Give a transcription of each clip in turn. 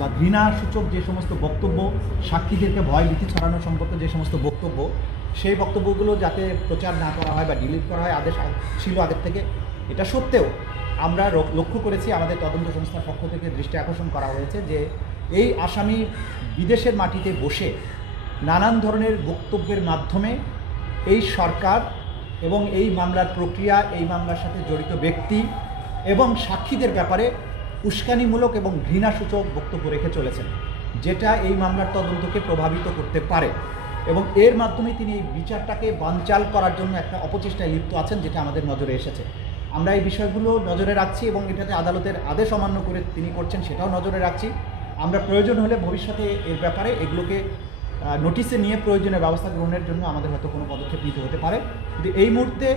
বা ঘৃণাসূচক যে সমস্ত বক্তব্য, সাক্ষীদেরকে ভয় ভীতি ছড়ানো সম্পর্কে যে সমস্ত বক্তব্য, সেই বক্তব্যগুলো যাতে প্রচার না করা হয় বা ডিলিট করা হয় আদেশ ছিল আগের থেকে। এটা সত্ত্বেও আমরা লক্ষ্য করেছি, আমাদের তদন্ত সংস্থার পক্ষ থেকে দৃষ্টি আকর্ষণ করা হয়েছে যে এই আসামি বিদেশের মাটিতে বসে নানান ধরনের বক্তব্যের মাধ্যমে এই সরকার এবং এই মামলার প্রক্রিয়া, এই মামলার সাথে জড়িত ব্যক্তি এবং সাক্ষীদের ব্যাপারে উস্কানিমূলক এবং ঘৃণাসূচক বক্তব্য রেখে চলেছেন, যেটা এই মামলার তদন্তকে প্রভাবিত করতে পারে এবং এর মাধ্যমে তিনি এই বিচারটাকে বানচাল করার জন্য একটা অপচেষ্টায় লিপ্ত আছেন, যেটা আমাদের নজরে এসেছে। আমরা এই বিষয়গুলো নজরে রাখছি এবং এটাতে আদালতের আদেশ অমান্য করে তিনি করছেন সেটাও নজরে রাখছি। আমরা প্রয়োজন হলে ভবিষ্যতে এর ব্যাপারে এগুলোকে নোটিশে নিয়ে প্রয়োজনীয় ব্যবস্থা গ্রহণের জন্য আমাদের হয়তো কোনো পদক্ষেপ নিতে হতে পারে। কিন্তু এই মুহূর্তে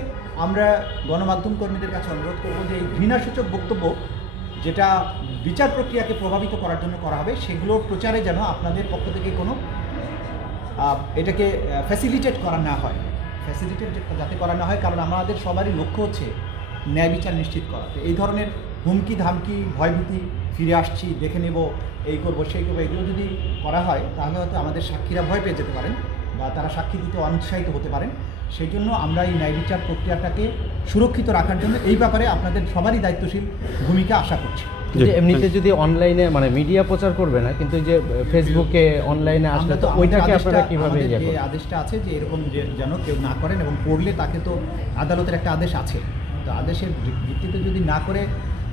আমরা গণমাধ্যম কর্মীদের কাছে অনুরোধ করব যে এই ঘৃণাসূচক বক্তব্য যেটা বিচার প্রক্রিয়াকে প্রভাবিত করার জন্য করা হবে, সেগুলোর প্রচারে যেন আপনাদের পক্ষ থেকে কোনো এটাকে ফ্যাসিলিটেট করা না হয়, যাতে করা না হয়। কারণ আমাদের সবারই লক্ষ্য হচ্ছে ন্যায় বিচার নিশ্চিত করা। তো এই ধরনের হুমকি ধামকি, ভয়ভীতি, ফিরে আসছি, দেখে নেব, এই করবো সেই করবো, এগুলো যদি করা হয় তাহলে হয়তো আমাদের সাক্ষীরা ভয় পেয়ে যেতে পারেন বা তারা সাক্ষী দিতে অনিৎসাহিত হতে পারেন। সেই জন্য আমরা এই ন্যায় বিচার প্রক্রিয়াটাকে সুরক্ষিত রাখার জন্য এই ব্যাপারে আপনাদের সবারই দায়িত্বশীল ভূমিকা আশা করছি। এমনিতে যদি অনলাইনে মানে মিডিয়া প্রচার করবে না, কিন্তু যে ফেসবুকে অনলাইনে আসলে তো ওইটাকে আপনারা কিভাবে যে আদেশটা আছে যে এরকম যেন কেউ না করেন, এবং করলে তাকে তো আদালতের একটা আদেশ আছে, তো আদেশের ভিত্তিতে যদি না করে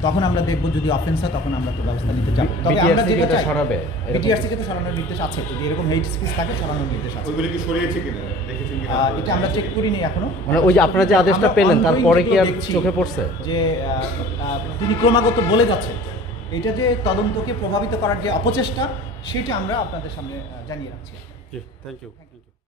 তখন আমরা দেখব, যদি অফেন্স হয় তখন আমরা তো ব্যবস্থা নিতে যাব। তবে আমরা যেটা চাই, বিটিআরসি কে তো সরানোর নির্দেশ আছে, যদি এরকম হেট স্পিচ থাকে সরানোর নির্দেশ আছে। ওইগুলো কি সরিয়েছে কিনা দেখেছেন কিনা এটা আমরা চেক করিনি এখনো। মানে ওই যে আপনারা যে আদেশটা পেলেন তারপরে কি আর চোখে পড়ছে যে তিনি ক্রমাগত বলে যাচ্ছেন, এটা যে তদন্তকে প্রভাবিত করার যে অপচেষ্টা, সেটা আমরা আপনাদের সামনে জানিয়ে রাখছি। Thank you.